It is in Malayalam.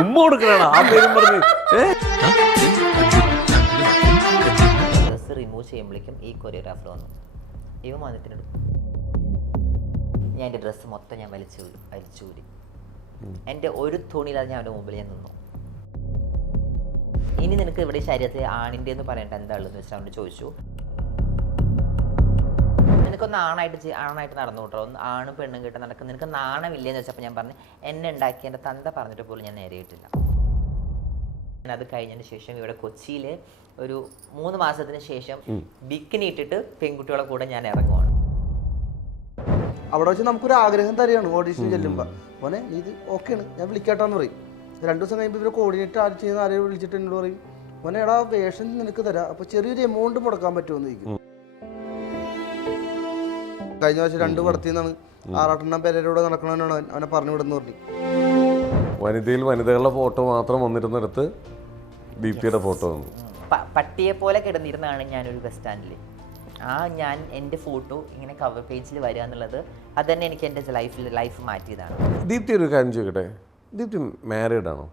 ഉമ്മ കൊടുക്കണ ആ പേരും പറഞ്ഞ് ഡ്രസ്സ് റിമൂവ് ചെയ്യുമ്പോഴേക്കും ഈ കൊറിയോഗ്രാഫർ വന്നു. ഇവൻ വന്നിട്ടുണ്ട്, ഞാൻ എൻ്റെ ഡ്രസ്സ് മൊത്തം ഞാൻ വലിച്ചൂരി. എൻ്റെ ഒരു തുണിയില്ലാതെ ഞാൻ അവൻ്റെ മുമ്പിൽ ഞാൻ നിന്നു. ഇനി നിനക്ക് ഇവിടെ ശരീരത്തിൽ ആണിൻ്റെ എന്ന് പറയേണ്ട എന്താ ഉള്ളതെന്ന് വെച്ചാൽ അവനോട് ചോദിച്ചു. നിനക്കൊന്ന് ആണായിട്ട് നടന്നു കൂട്ടോ, ഒന്ന് ആണ് പെണ്ണും കിട്ടാൻ നടക്കും, നിനക്ക് നാണമില്ലേന്ന് വെച്ചപ്പോൾ ഞാൻ പറഞ്ഞു എന്നെ ഉണ്ടാക്കി എൻ്റെ തന്ത പറഞ്ഞിട്ട് പോലും ഞാൻ നേരിയിട്ടില്ല. അത് കഴിഞ്ഞതിന് ശേഷം ഇവിടെ കൊച്ചിയിൽ ഒരു 3 മാസത്തിന് ശേഷം ബിക്കിനി ഇട്ടിട്ട് പെൺകുട്ടികളെ കൂടെ ഞാൻ ഇറങ്ങുവാണ്. അവിടെ വെച്ച് നമുക്കൊരു ആഗ്രഹം തരികയാണ് ഓഡീഷൻ ചെല്ലുമ്പോൾ, മോനെ ഇത് ഓക്കെയാണ് ഞാൻ വിളിക്കാട്ടാന്ന് പറയും. 2 ദിവസം കഴിയുമ്പോൾ ഇവർ കോർഡിനേറ്റ് ആര് ചെയ്യുന്ന ആരെയും വിളിച്ചിട്ട് എന്നോട് പറയും, മോനെ എടാ വേഷം നിനക്ക് തരാം, അപ്പോൾ ചെറിയൊരു എമൗണ്ട് മുടക്കാൻ പറ്റുമെന്ന് ചോദിക്കും. കഴിഞ്ഞ വർഷം 2 പടത്തിൽ നിന്നാണ് ആറാട്ടെണ്ണം പേരോടെ നടക്കണമെന്നാണ് അവനെ പറഞ്ഞു വിടുന്നു പറഞ്ഞു. വനിതയിൽ വനിതകളുടെ ഫോട്ടോ മാത്രം വന്നിരുന്നിടത്ത് ദീപ്തിയുടെ ഫോട്ടോ വന്നു. പട്ടിയെ പോലെ കിടന്നിരുന്നാണ് ഞാനൊരു ബസ് സ്റ്റാൻഡിൽ. ഞാൻ എൻ്റെ ഫോട്ടോ ഇങ്ങനെ കവർ പേജിൽ വരിക എന്നുള്ളത് അത് തന്നെ എനിക്ക് എൻ്റെ ലൈഫ് മാറ്റിയതാണ്. ദീപ്തി ഒരു കാര്യം ചോദിക്കട്ടെ, ദീപ്തി മാരീഡ് ആണോ?